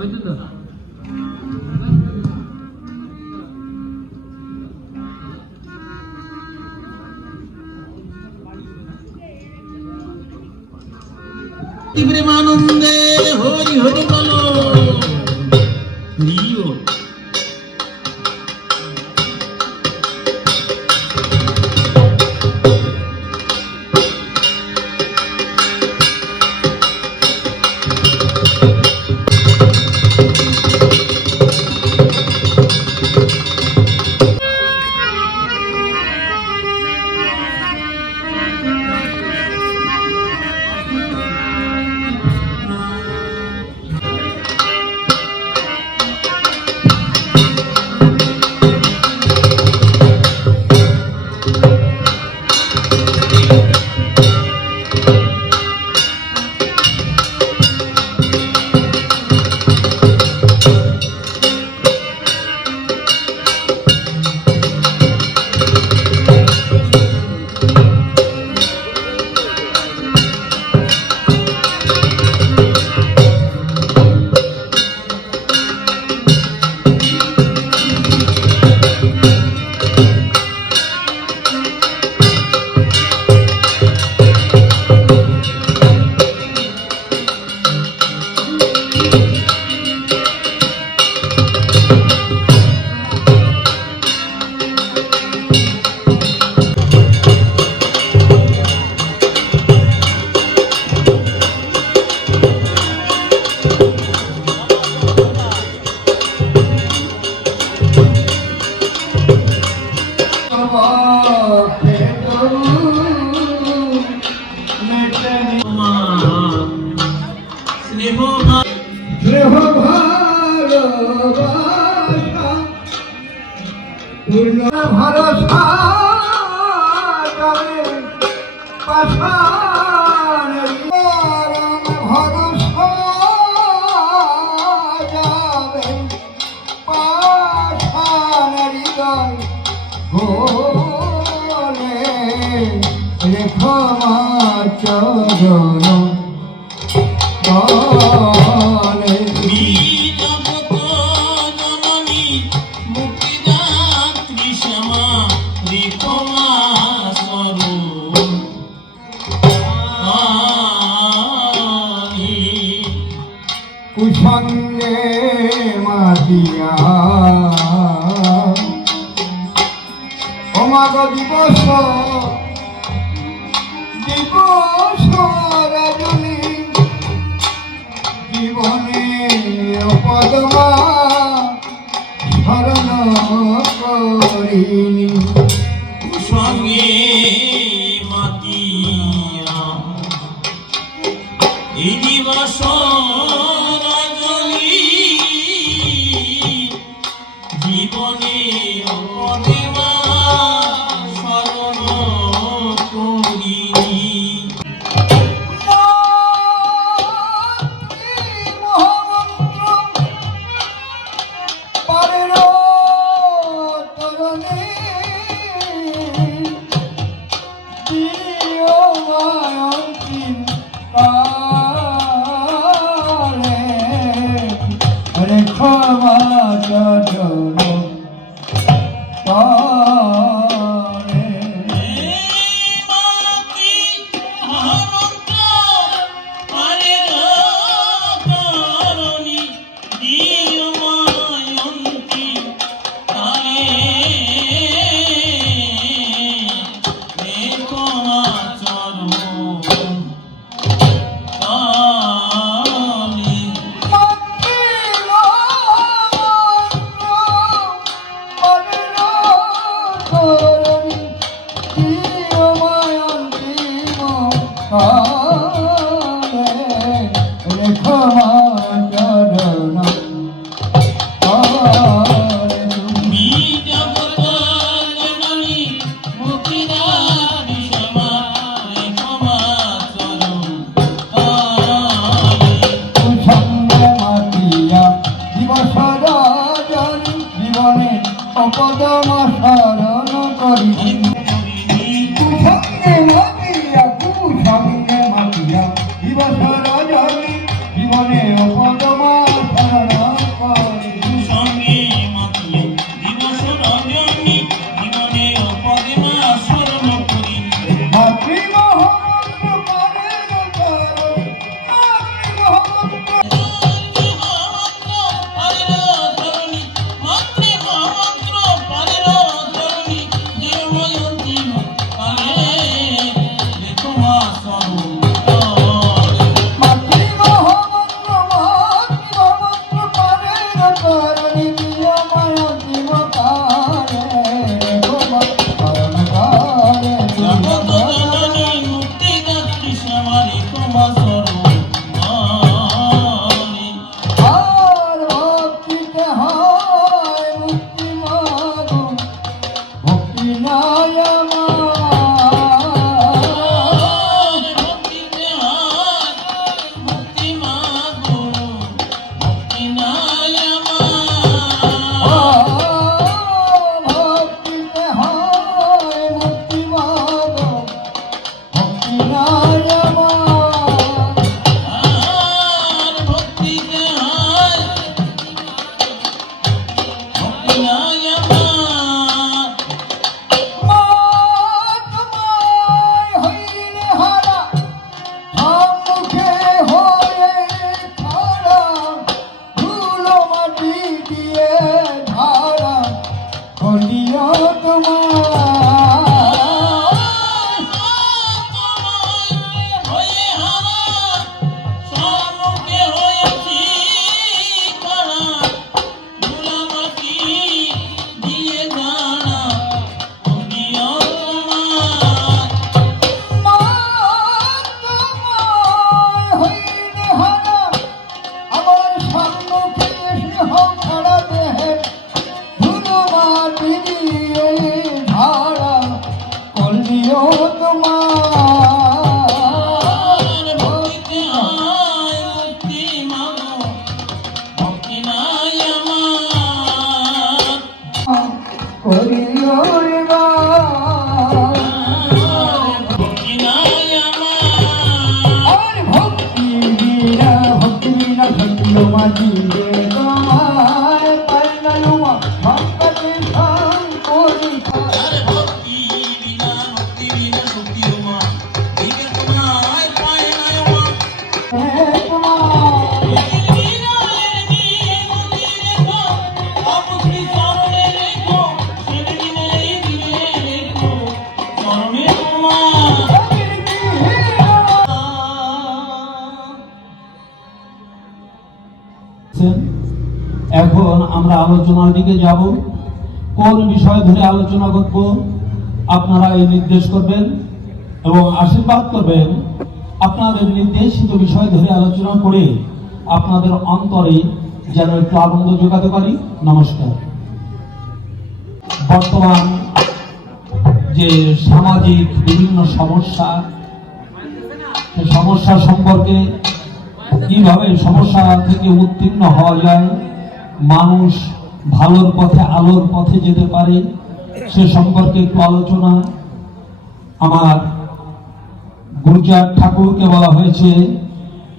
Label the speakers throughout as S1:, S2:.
S1: হইতো তো। তীব্রেমানন্দে হরি হরি বলো।
S2: ভরসা তবে পাশান ভরসা যাবে পাশান হৃদয়
S1: عليهم দিকে
S3: যাব। কোন বিষয় ধরে আলোচনা করব, আপনারা এই নির্দেশ করবেন এবং আশীর্বাদ করবেন। আপনাদের নির্দেশিত বিষয় ধরে আলোচনা করে আপনাদের অন্তরে যেন একটু আনন্দ যোগাতে পারি। নমস্কার। বর্তমান যে সামাজিক বিভিন্ন সমস্যা সমস্যা সম্পর্কে কীভাবে সমস্যা থেকে উত্তীর্ণ হওয়া যায়, মানুষ ভালোর পথে আলোর পথে যেতে পারে, সে সম্পর্কে একটু আলোচনা। আমার গুরুচার ঠাকুরকে বলা হয়েছে,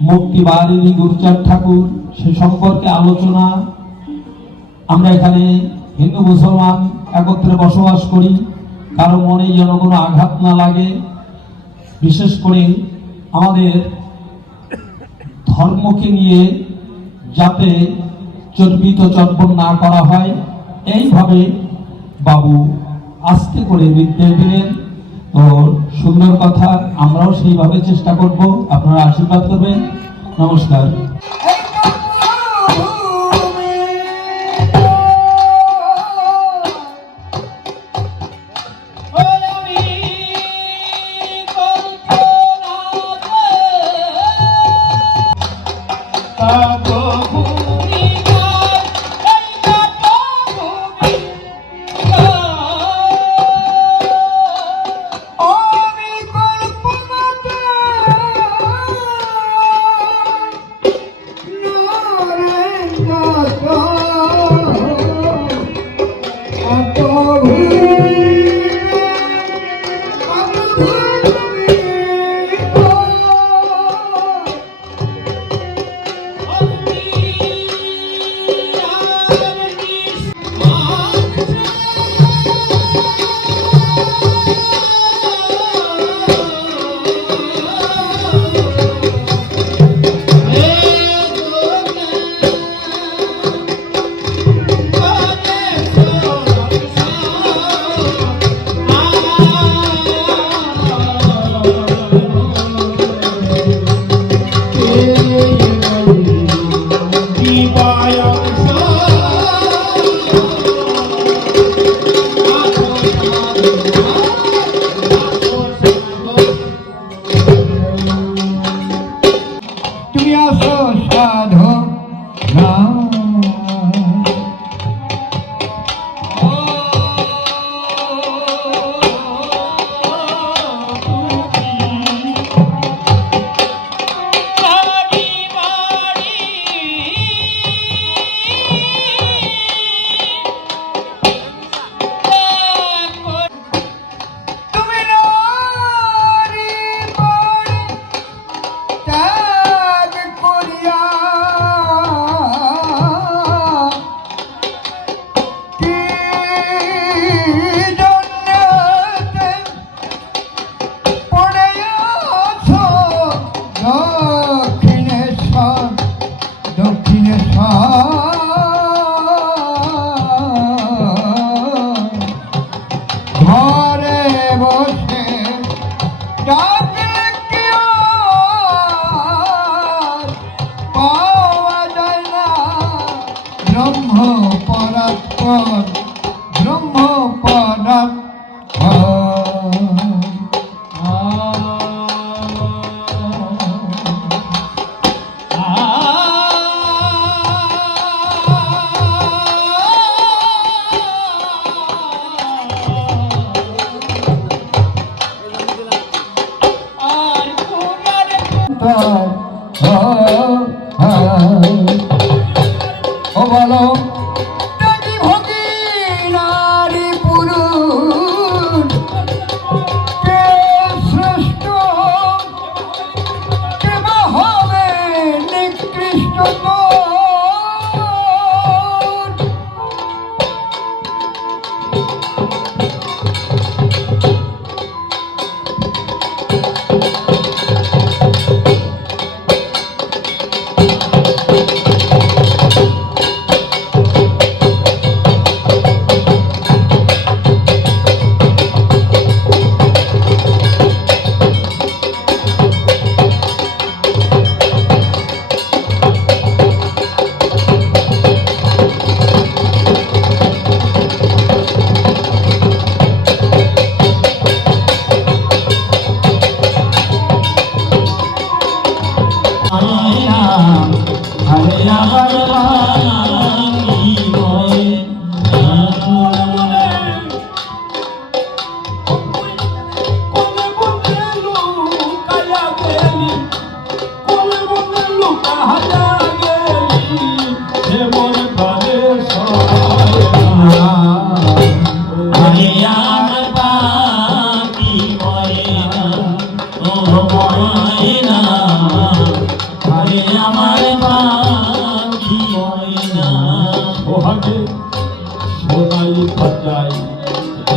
S3: মুক্তি বাড়িরই গুরুচার ঠাকুর, সে সম্পর্কে আলোচনা। আমরা এখানে হিন্দু মুসলমান একত্রে বসবাস করি, কারও মনে যেন কোনো আঘাত না লাগে। বিশেষ করে আমাদের ধর্মকে নিয়ে যাতে চর্বিত চর্বণ না করা হয়। এইভাবে বাবু আস্তে করে নির্দেশ দিলেন। তো সুন্দর কথা, আমরাও সেইভাবে চেষ্টা করব। আপনারা আশীর্বাদ করবেন। নমস্কার।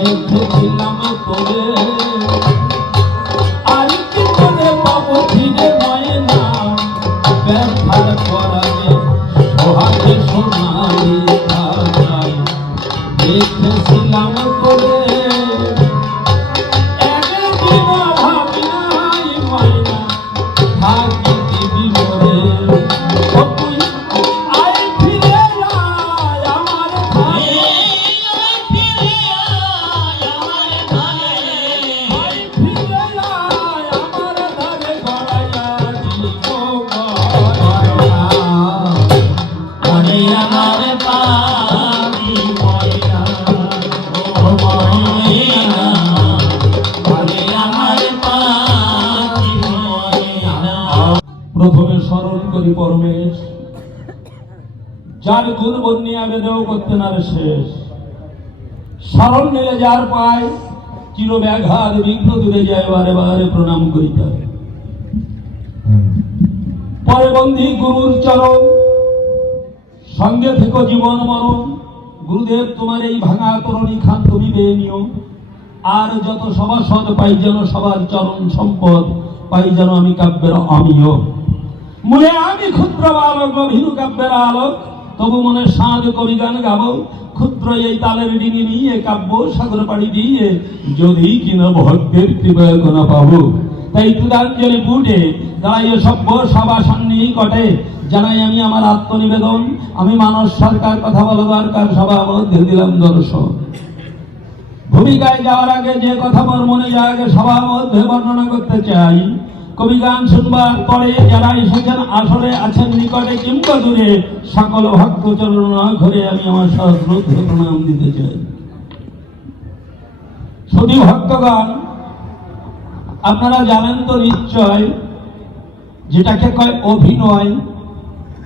S3: রেখেছিলাম তোরে। আর কি করে পাবো ফিরে ময়না ব্যথার করালে সোহাগে সোনাই করি পরমেশ। যার গুণ বন্যিয়া বেদেও করতে না শেষ। স্মরণ নিলে যার পায় চির ব্যাঘাত বিঘ্ন দূরে যায়, বারে বারে প্রণাম করিতে। পরে বন্ধি গুরুর চরণ, সঙ্গে থেকো জীবন মরণ। গুরুদেব, তোমার এই ভাঙা তরণী খান তুমি বেয়ে নিও আর যত সভাসদ পাই যেন সবার চরণ সম্পদ, পাই যেন আমি কাব্যের আমিও মনে আমি ক্ষুদ্র বালক ভিনু কাব্যের আলোক। তবু মনে সাঁজ কবি গান গাবো। ক্ষুদ্র এই তালের ডিঙি নিয়ে কাব্য সাগর পাড়ি দিয়ে। যদি কিনা ভগ্যের কৃপা কোনা পাবো। তাই তুদাঞ্জলি পুটে দাঁড়াইয়ে সভ্য সভা সন্নিকটে। জানাই আমি আমার আত্মনিবেদন। আমি মানস সরকার, কথা বলবার কার সভা, মধ্যে দিলাম দর্শন। ভূমিকায় যাওয়ার আগে যে কথা মোর মনে যায় আগে সবার মধ্যে বর্ণনা করতে চাই। কবি গান শুনবার পরে যারা এসেছেন আসরে আছেন নিকটে কিংবা দূরে, সকল ভক্ত চরণ ঘরে আমি আমার সহস্রোদ্ধ প্রণাম দিতে চাই। শুধু ভক্তগণ, আপনারা জানেন তো নিশ্চয়, যেটাকে কয় অভিনয়,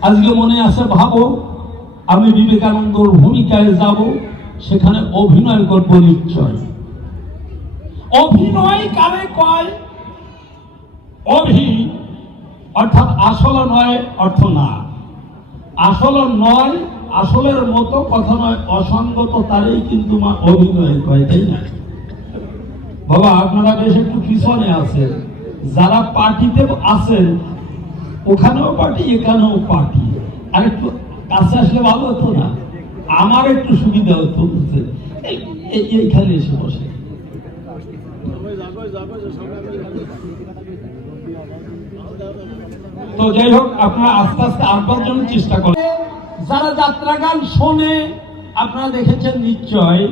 S3: আজকে মনে আছে ভাবো, আমি বিবেকানন্দর ভূমিকায় যাব, সেখানে অভিনয় করব নিশ্চয়। অভিনয় কারে কয়? অভি অর্থাৎ আসল নয়, অর্থ না। আসল নয়, আসলের মতো কথা নয়, অসঙ্গত তারই কিন্তু অভিনয় কয় তাই না? বাবা, আপনারা বেশ একটু পিছনে আছেন। যারা পার্টিতে আছেন, ওখানেও পার্টি, এখানেও পার্টি। আর একটু কাছে আসলে ভালো হতো না। আমার একটু সুবিধা হতো এইখানে এসে বসে। তো যাই হোক, আপনারা আস্তে আস্তে আসবার জন্য চেষ্টা করেন। যারা যাত্রা গান শোনে, আপনারা দেখেছেন নিশ্চয়,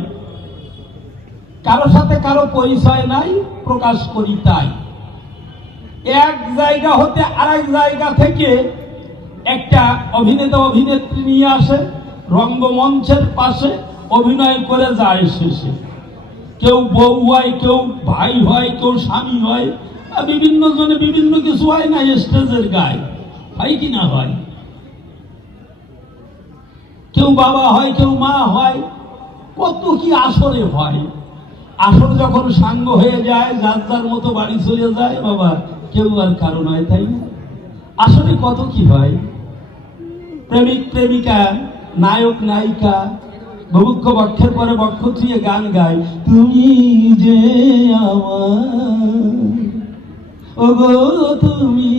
S3: কারও সাথে কারও পরিচয় নাই, প্রকাশ করি তাই। এক জায়গা হতে আরেক জায়গা থেকে একটা অভিনেতা, অভিনেত্রী নিয়ে আসে, রঙ্গমঞ্চের পাশে অভিনয় করে যায় শেষে। কেউ বউ হয়, কেউ ভাই হয়, কেউ স্বামী হয় বিভিন্ন জনে বিভিন্ন কিছু হয় না, স্টেজের গায়ে। হয় কি না হয়? কেউ বাবা হয়, কেউ মা হয়, কত কি আসরে হয়। আসর যখন সাঙ্গ হয়ে যায়, যার যার মতো বাড়ি চলে যায়, বাবা, কেউ আর কারণ হয় তাই না? আসলে কত কি হয়? প্রেমিক, প্রেমিকা, নায়ক, নায়িকা ববুক্ষ বক্ষের পরে বক্ষ থুয়ে গান গায়, তুমি যে আমার ওগো, তুমি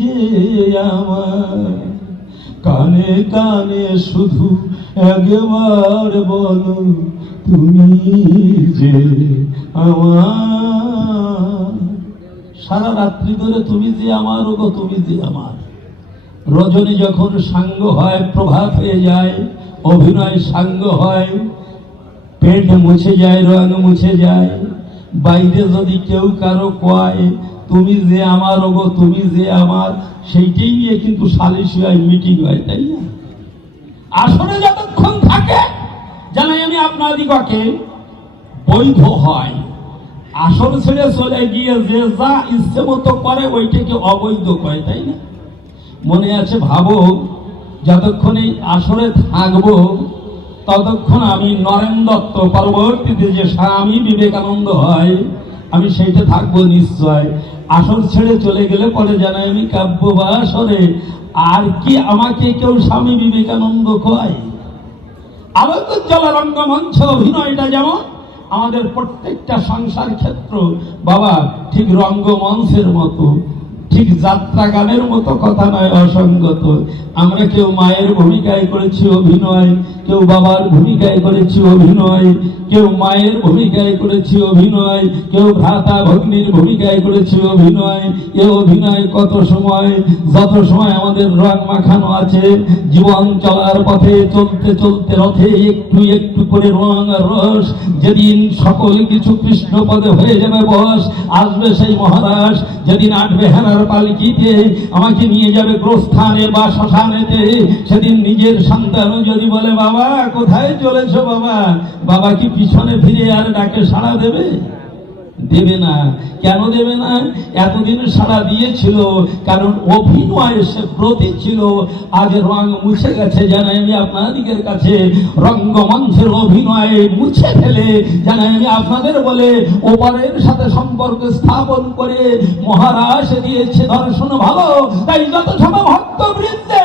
S3: যে আমার কানে কানে শুধু একবার বলো, তুমি যে আমার। সারা রাত্রি ধরে তুমি যে আমার, ওগো, তুমি যে আমার। রজনী যখন সাঙ্গ হয়, প্রভাত হয়ে যায়, অভিনয় সাঙ্গ হয়, পেট মুছে যায়, রং মুছে যায়, বাইরে যদি কেউ কারও কয় তুমি যে আমার, ওগো, তুমি যে আমার, সেইটাই নিয়ে কিন্তু সালিশি হয়, মিটিং হয়, তাই না? আসলে যতক্ষণ থাকে জানাই আমি আপনাদিগকে বৈধ হয়। আসর ছেড়ে চলে গিয়ে যে যা ইচ্ছে মতো করে, ওইটাকে অবৈধ কয় তাই না? মনে আছে, ভাবো, যতক্ষণ এই আসরে থাকব, ততক্ষণ আমি নরেন দত্ত, পরবর্তীতে যে স্বামী বিবেকানন্দ হয়, আমি সেইটা থাকব নিশ্চয়। আসর ছেড়ে চলে গেলে পরে জানাই আমি কাব্য বা আসরে আর কি আমাকে কেউ স্বামী বিবেকানন্দ কয়? আলোকজ্জ্বলা রঙ্গমঞ্চ অভিনয়টা যেমন, আমাদের প্রত্যেকটা সংসার ক্ষেত্র বাবা ঠিক রঙ্গমঞ্চের মতো। ঠিক যাত্রা গানের মতো কথা নয়, অসঙ্গত। আমরা কেউ মায়ের ভূমিকায় করেছি অভিনয়, কেউ বাবার ভূমিকায় করেছি অভিনয়, কেউ মায়ের ভূমিকায় করেছি অভিনয়, কেউ ভ্রাতা ভগ্নির ভূমিকায় করেছি অভিনয় এ অভিনয় কত সময়, যত সময় আমাদের রং মাখানো আছে, জীবন চলার পথে চলতে চলতে রথে একটু একটু করে রং রস, যেদিন সকল কিছু কৃষ্ণ পদে হয়ে যাবে বস, আসবে সেই মহারাজ যেদিন আটবে হেরার পালকিতে আমাকে নিয়ে যাবে প্রস্থানে বা শ্মশানেতে। সেদিন নিজের সন্তানও যদি বলে, বাবা, কোথায় চলেছ বাবা? বাবা কি পিছনে ফিরে আর ডাকে সাড়া দেবে? দেবে না। কেন দেবে না? এতদিন সাড়া দিয়েছিল, কারণ অভিনয় সে প্রতি ছিল। আজ রং মুছে গেছে, জানাই আমি আপনাদের কাছে। রঙ্গমঞ্চের অভিনয় মুছে ফেলে, জানাই আমি আপনাদের বলে। ওপারের সাথে সম্পর্ক স্থাপন করে মহারাজ দিয়েছে দর্শন ভালো। তাই যত সময় ভক্ত বৃন্দে